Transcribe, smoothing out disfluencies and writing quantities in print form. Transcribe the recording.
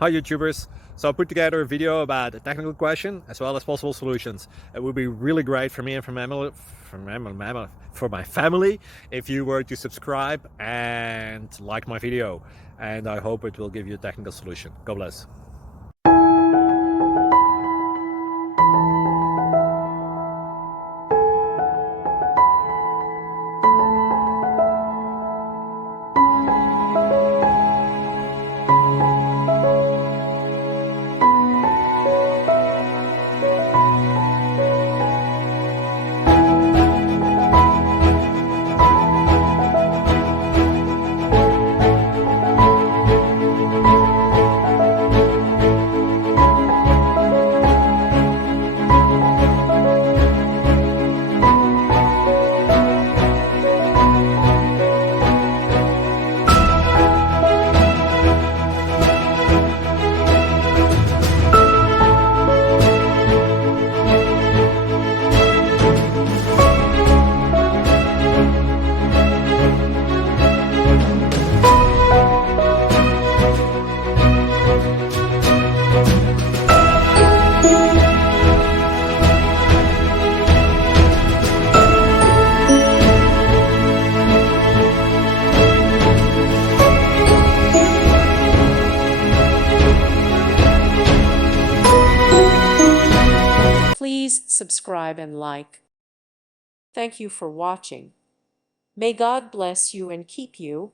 Hi YouTubers! So I put together a video about a technical question as well as possible solutions. It would be really great for me and for my family if you were to subscribe and like my video, and I hope it will give you a technical solution. God bless. Please subscribe and like. Thank you for watching. May God bless you and keep you.